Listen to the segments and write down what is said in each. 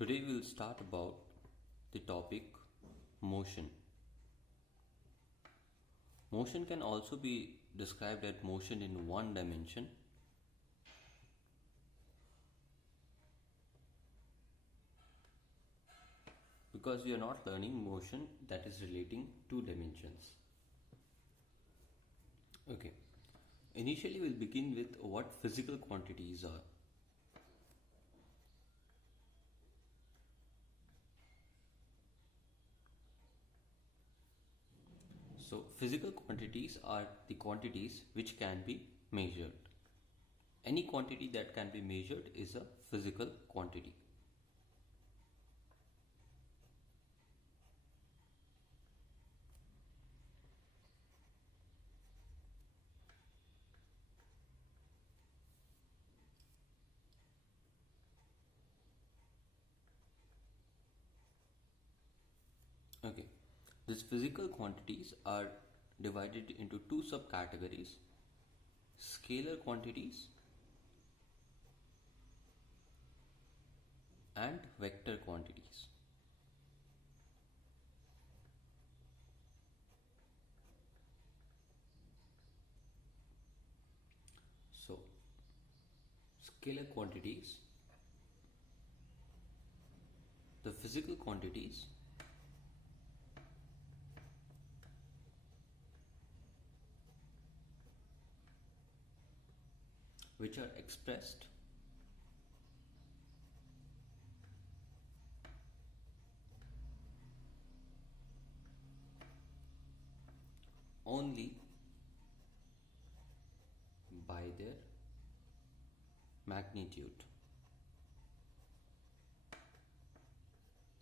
Today we'll start about the topic motion. Motion can also be described as motion in one dimension. Because we are not learning motion that is relating two dimensions. Okay. Initially we'll begin with what physical quantities are. So physical quantities are the quantities which can be measured. Any quantity that can be measured is a physical quantity. Okay. These physical quantities are divided into two subcategories: scalar quantities and vector quantities. So, scalar quantities, the physical quantities which are expressed only by their magnitude.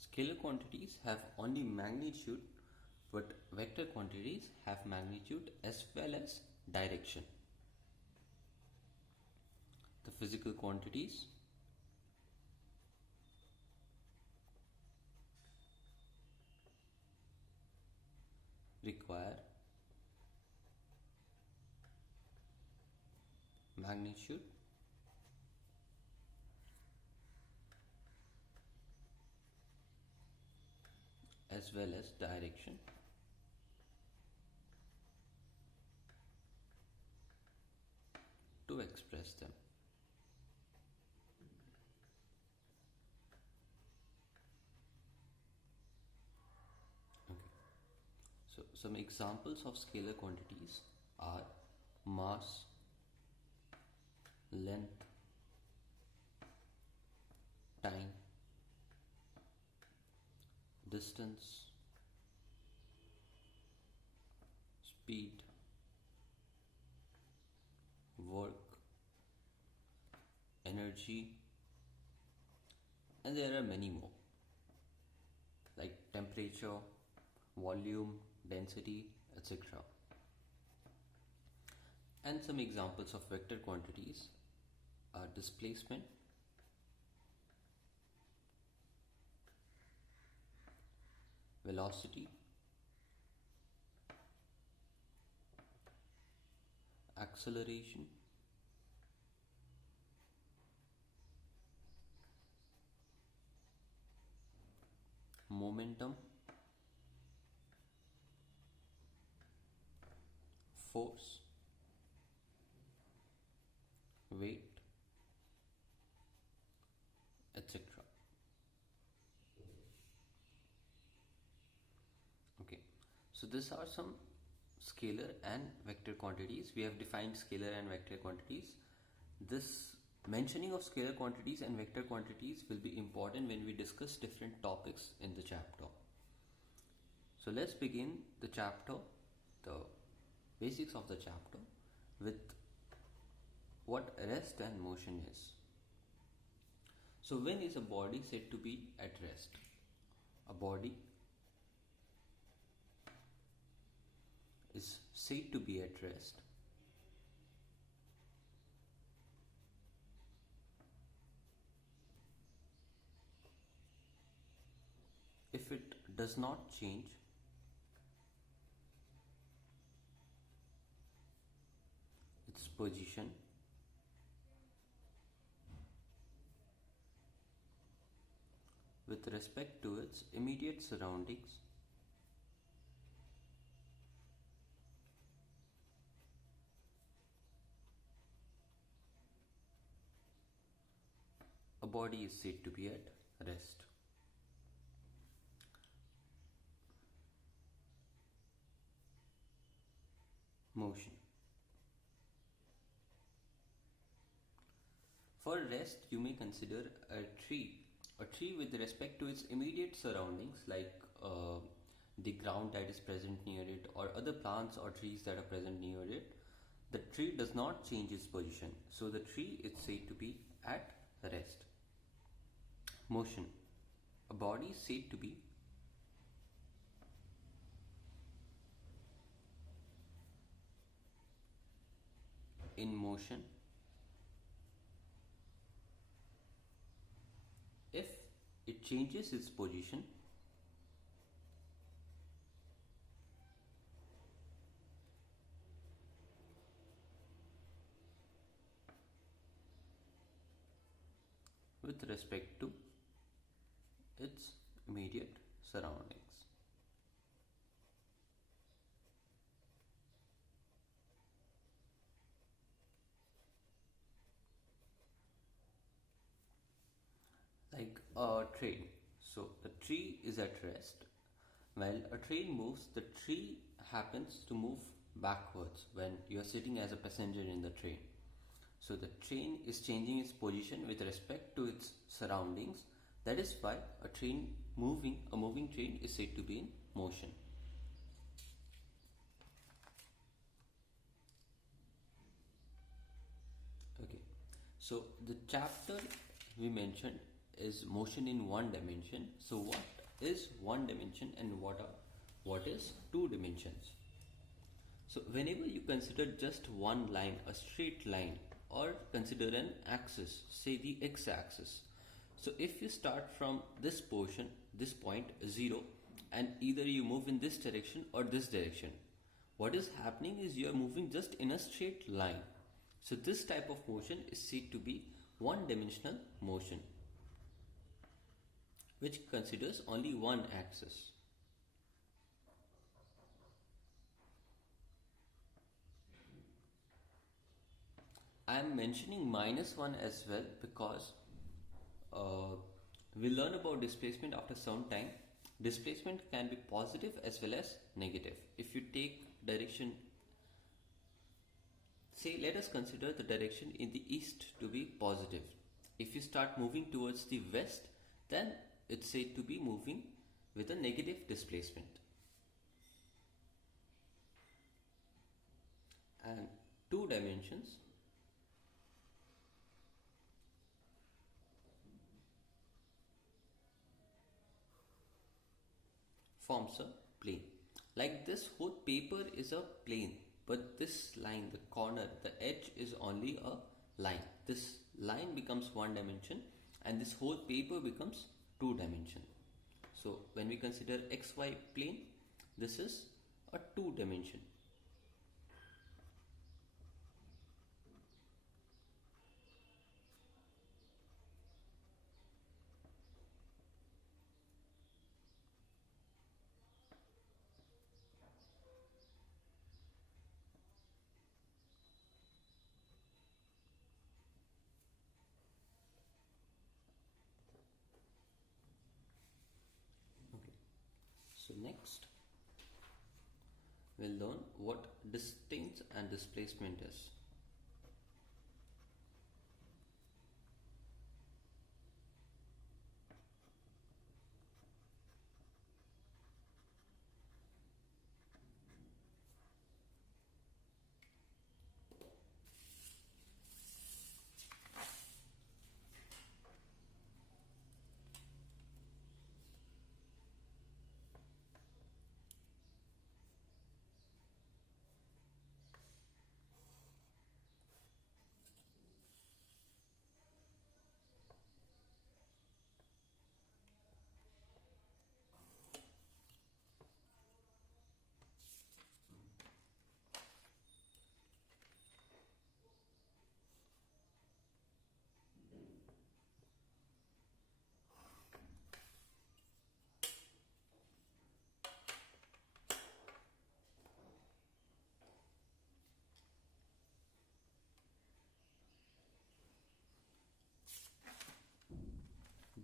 Scalar quantities have only magnitude, but vector quantities have magnitude as well as direction. The physical quantities require magnitude as well as direction to express them. Okay. So some examples of scalar quantities are mass, length, time, distance, speed, work, energy, and there are many more like temperature, volume, density, etc. And some examples of vector quantities are displacement, velocity, acceleration, momentum, force, weight, etc. Okay, so these are some scalar and vector quantities. We have defined scalar and vector quantities. This mentioning of scalar quantities and vector quantities will be important when we discuss different topics in the chapter. So let's begin the chapter, the basics of the chapter, with what rest and motion is. So when is a body said to be at rest? A body is said to be at rest if it does not change its position with respect to its immediate surroundings. A body is said to be at rest. Motion. For rest, you may consider a tree. A tree with respect to its immediate surroundings, like the ground that is present near it, or other plants or trees that are present near it. The tree does not change its position, so the tree is said to be at rest. Motion. A body is said to be in motion if it changes its position with respect to its immediate surroundings. Like a train. So the tree is at rest. While a train moves, the tree happens to move backwards when you are sitting as a passenger in the train. So the train is changing its position with respect to its surroundings. That is why a moving train is said to be in motion. Okay. So the chapter we mentioned is motion in one dimension. So what is one dimension and what is two dimensions? So whenever you consider just one line, a straight line, or consider an axis, say the x-axis. So if you start from this portion, this point 0, and either you move in this direction or this direction, what is happening is you are moving just in a straight line. So this type of motion is said to be one-dimensional motion, which considers only one axis. I am mentioning -1 as well because we'll learn about displacement after some time. Displacement can be positive as well as negative. If you take direction, say let us consider the direction in the east to be positive. If you start moving towards the west, then it's said to be moving with a negative displacement. And two dimensions forms a plane. Like this whole paper is a plane, but this line, the corner, the edge is only a line. This line becomes one dimension and this whole paper becomes two dimension. So when we consider xy plane, this is a two dimension. Okay. So next we'll learn what distance and displacement is.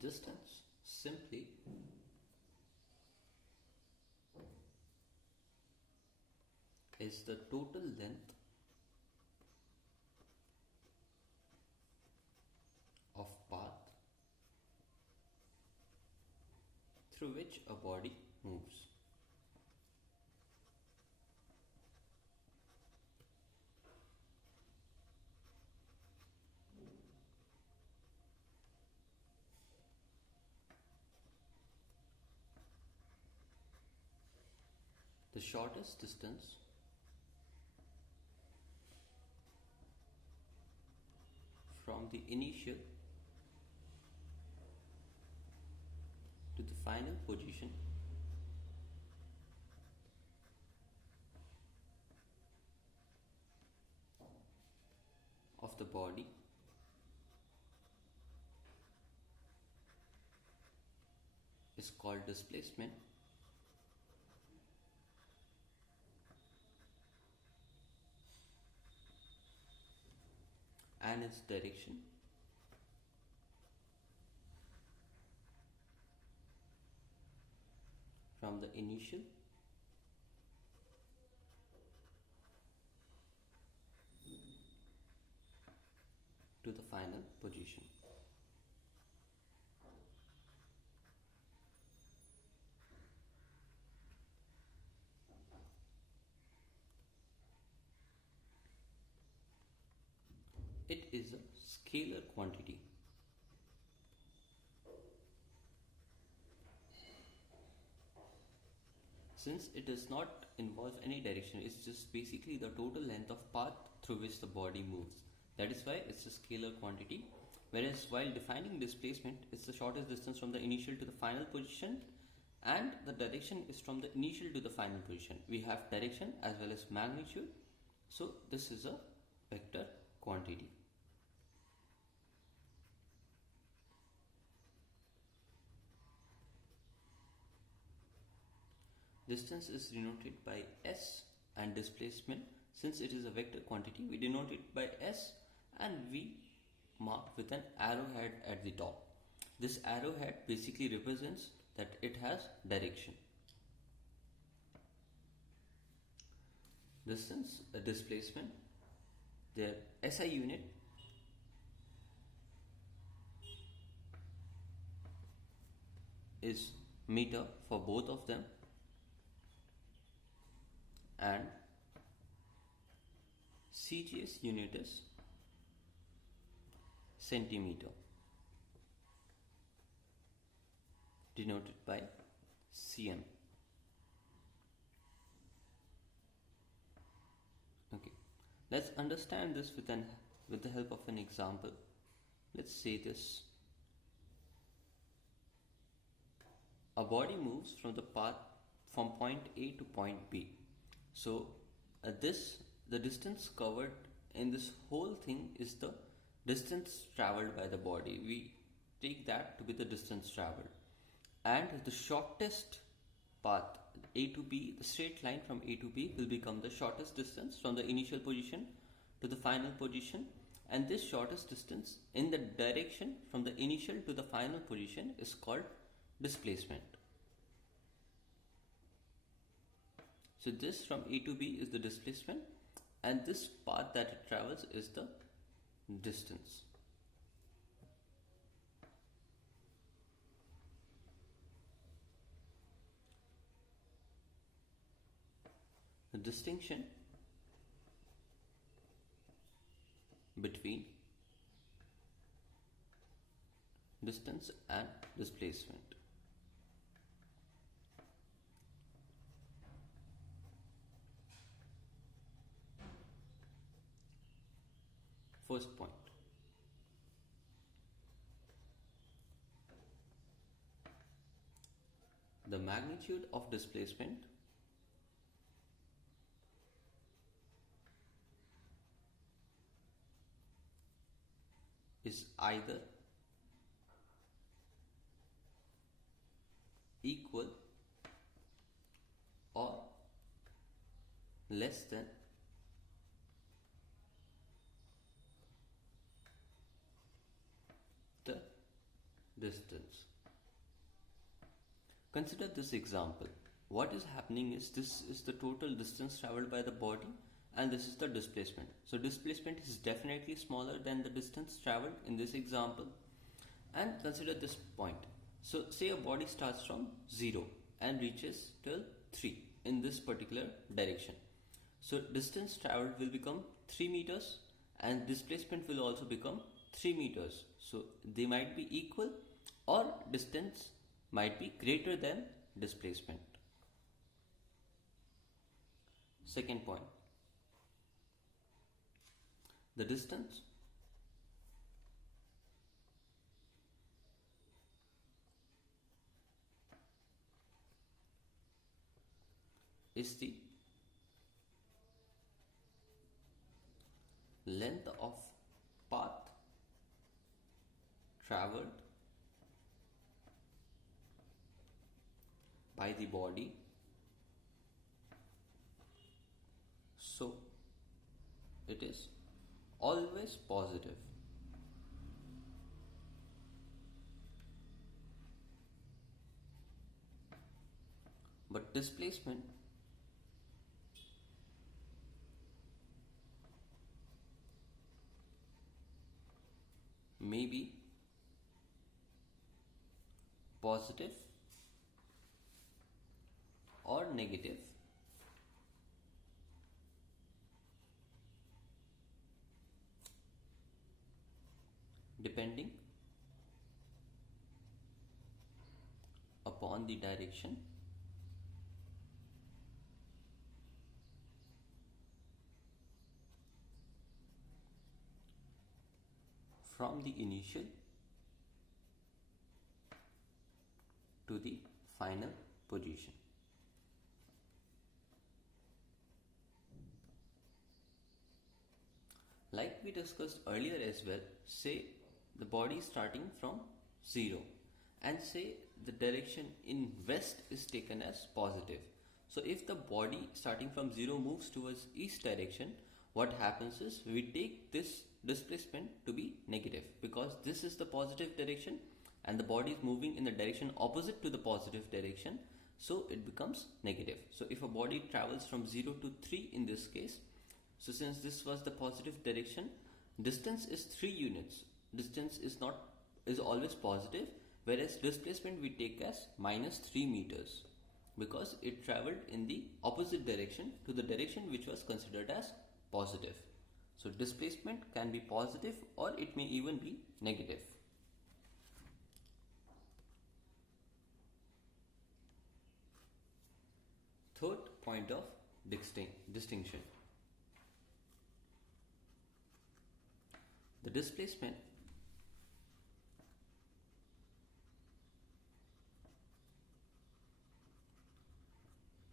Distance simply is the total length of path through which a body moves. The shortest distance from the initial to the final position of the body is called displacement, and its direction from the initial to the final position. It is a scalar quantity. Since it does not involve any direction, it's just basically the total length of path through which the body moves. That is why it's a scalar quantity. Whereas while defining displacement, it's the shortest distance from the initial to the final position, and the direction is from the initial to the final position. We have direction as well as magnitude. So this is a vector quantity. Distance is denoted by S, and displacement, since it is a vector quantity, we denote it by S, and we mark with an arrowhead at the top. This arrowhead basically represents that it has direction. Distance, displacement, their SI unit is meter for both of them, and CGS unit is centimeter, denoted by cm. Okay, let's understand this with the help of an example. Let's say this. A body moves from the path from point A to point B. So the distance covered in this whole thing is the distance traveled by the body. We take that to be the distance traveled. And the shortest path, A to B, the straight line from A to B will become the shortest distance from the initial position to the final position. And this shortest distance in the direction from the initial to the final position is called displacement. So this from A to B is the displacement, and this path that it travels is the distance. The distinction between distance and displacement. First point. The magnitude of displacement is either equal or less than the distance. Consider this example. What is happening is this is the total distance traveled by the body and this is the displacement. So displacement is definitely smaller than the distance traveled in this example. And consider this point. So say a body starts from 0 and reaches till 3 in this particular direction. So distance traveled will become 3 meters and displacement will also become 3 meters. So they might be equal or distance might be greater than displacement. Second point. The distance is the length of path traveled by the body. So it is always positive. But displacement may be positive or negative depending upon the direction from the initial to the final position. Like we discussed earlier as well, say the body is starting from 0 and say the direction in west is taken as positive. So if the body starting from 0 moves towards east direction, what happens is we take this displacement to be negative because this is the positive direction and the body is moving in the direction opposite to the positive direction, so it becomes negative. So if a body travels from 0 to 3 in this case, so since this was the positive direction, distance is 3 units. Distance is always positive, whereas displacement we take as minus 3 meters because it traveled in the opposite direction to the direction which was considered as positive. So displacement can be positive or it may even be negative. Third point of distinction. The displacement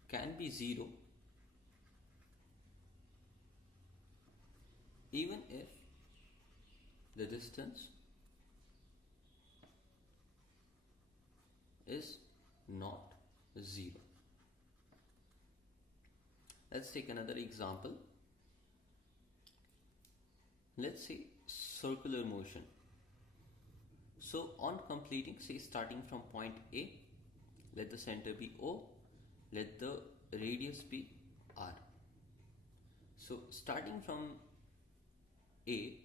can be 0 even if the distance is not 0. Let's take another example. Let's say circular motion. So on completing, say starting from point A, let the center be O, let the radius be R. So starting from A,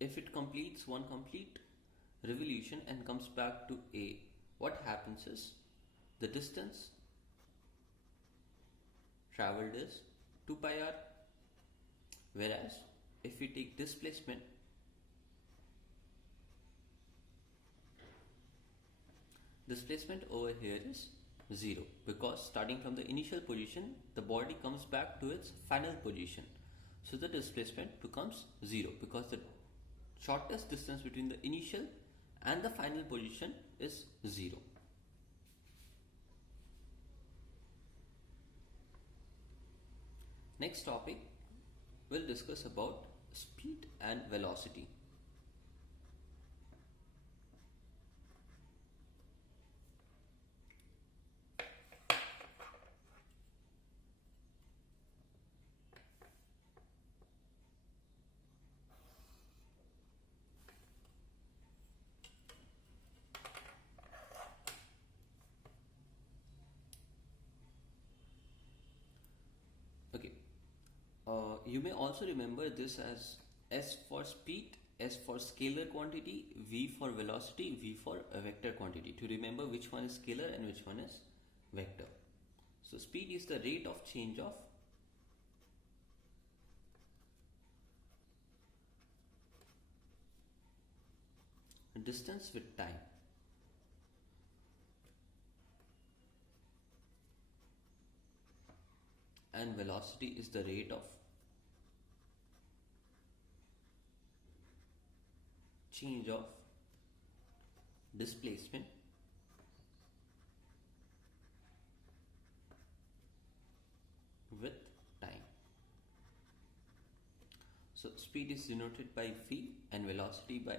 if it completes one complete revolution and comes back to A, what happens is the distance traveled is 2 pi r, whereas if we take displacement, over here is 0 because starting from the initial position the body comes back to its final position, so the displacement becomes 0 because the shortest distance between the initial and the final position is 0. Next topic, we'll discuss about speed and velocity. You may also remember this as S for speed, S for scalar quantity, V for velocity, V for a vector quantity, to remember which one is scalar and which one is vector. So speed is the rate of change of distance with time. And velocity is the rate of change of displacement with time. So speed is denoted by V and velocity by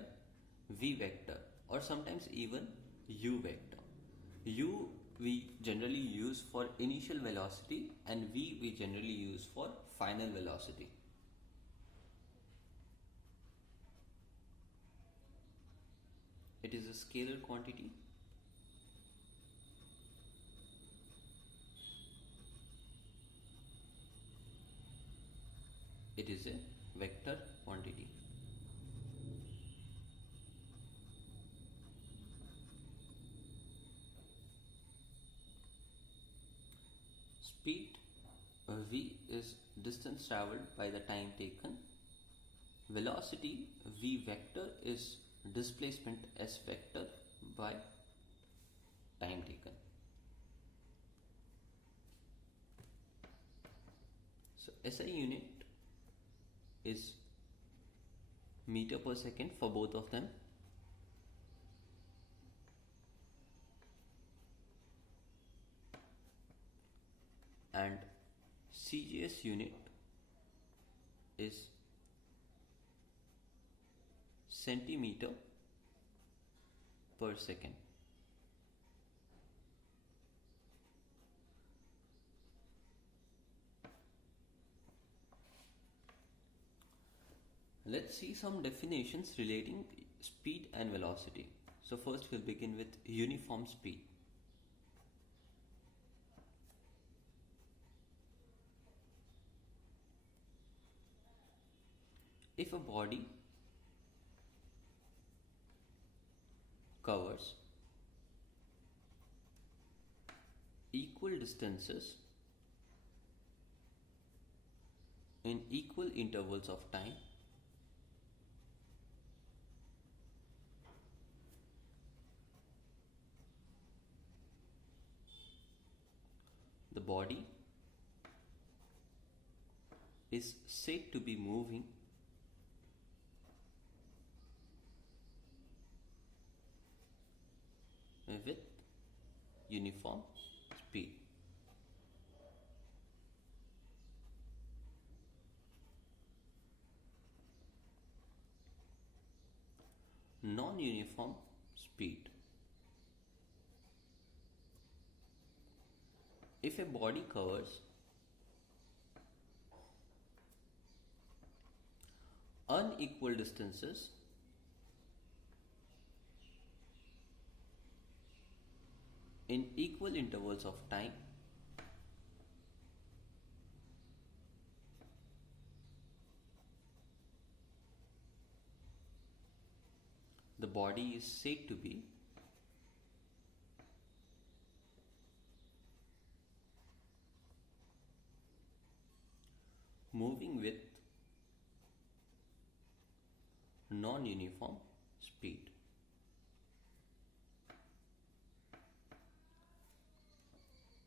V vector, or sometimes even U vector. U we generally use for initial velocity and V we generally use for final velocity. It is a scalar quantity. It is a vector quantity. Speed V is distance traveled by the time taken. Velocity V vector is displacement S vector by time taken. So SI unit is meter per second for both of them. And CGS unit is centimeter per second. Let's see some definitions relating speed and velocity. So first we'll begin with uniform speed. If a body covers equal distances in equal intervals of time, the body is said to be moving with uniform speed. Non-uniform speed. If a body covers unequal distances in equal intervals of time, the body is said to be moving with non-uniform speed.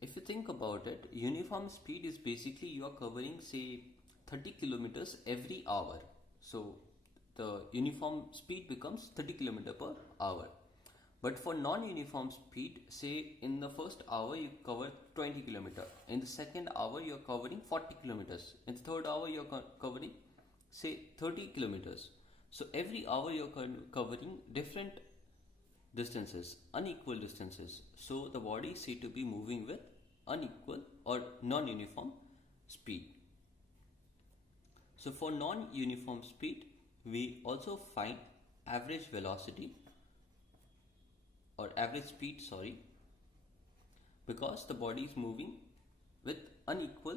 If you think about it, uniform speed is basically you are covering say 30 kilometers every hour. So the uniform speed becomes 30 kilometers per hour. But for non-uniform speed, say in the first hour you cover 20 kilometers, in the second hour you are covering 40 kilometers, in the third hour you are covering say 30 kilometers. So every hour you are covering different distances, unequal distances. So the body is said to be moving with unequal or non-uniform speed. So for non-uniform speed, we also find average velocity or average speed, because the body is moving with unequal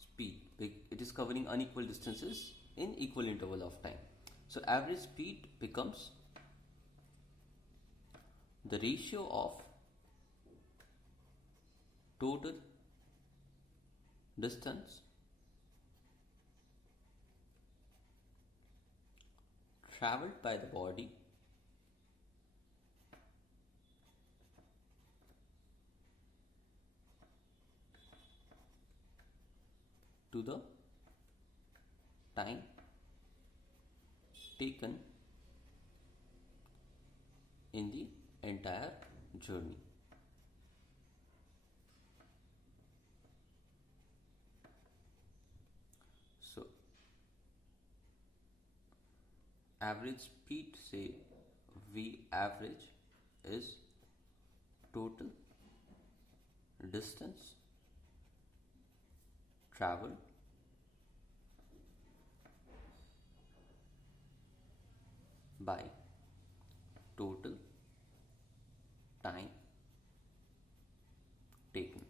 speed. it is covering unequal distances in equal interval of time. So average speed becomes the ratio of total distance traveled by the body to the time taken in the entire journey. So average speed, say V average, is total distance traveled by total time taken.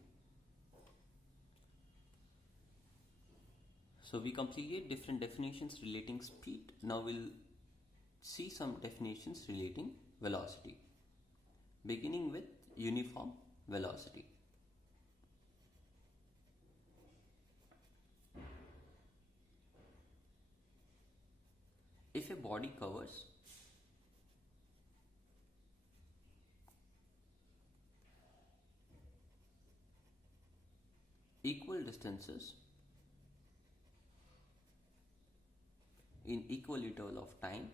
So we completed different definitions relating speed. Now we'll see some definitions relating velocity, beginning with uniform velocity. If a body covers equal distances in equal interval of time,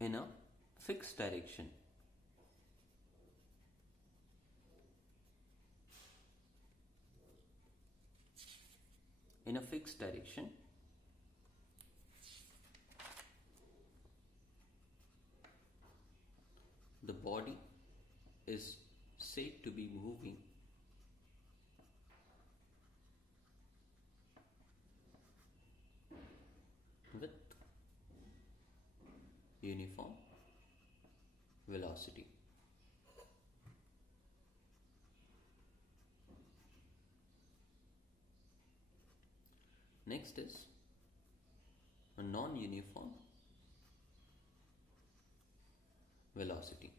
in a fixed direction, the body is said to be moving with uniform velocity. Next is a non-uniform velocity.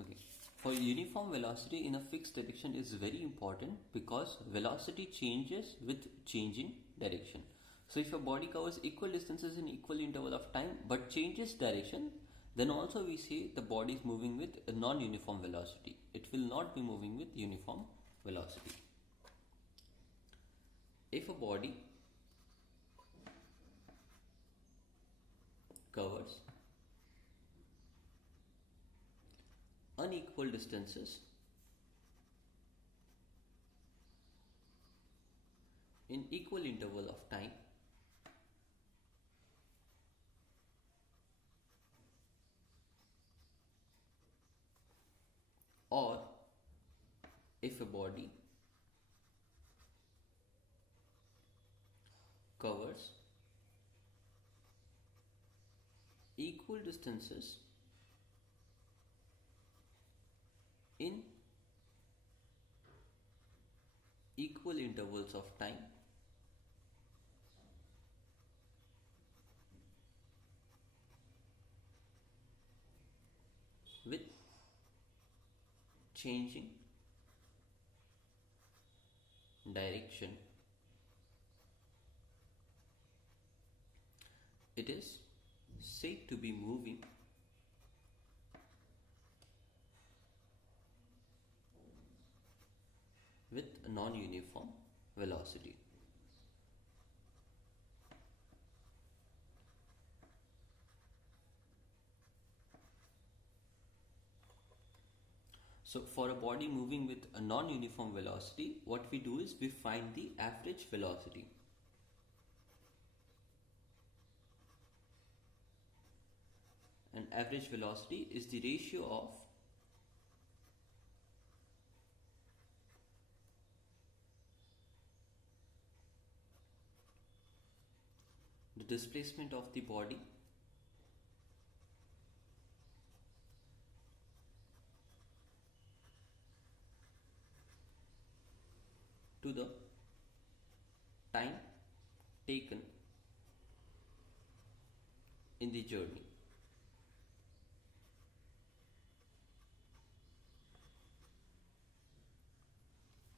Okay. For uniform velocity in a fixed direction is very important because velocity changes with changing direction. So if a body covers equal distances in equal interval of time but changes direction, then also we say the body is moving with a non-uniform velocity. It will not be moving with uniform velocity. If a body covers unequal distances in equal interval of time, or if a body covers equal distances in equal intervals of time, with changing direction, it is said to be moving with a non-uniform velocity. So for a body moving with a non-uniform velocity, what we do is we find the average velocity. And average velocity is the ratio of displacement of the body to the time taken in the journey.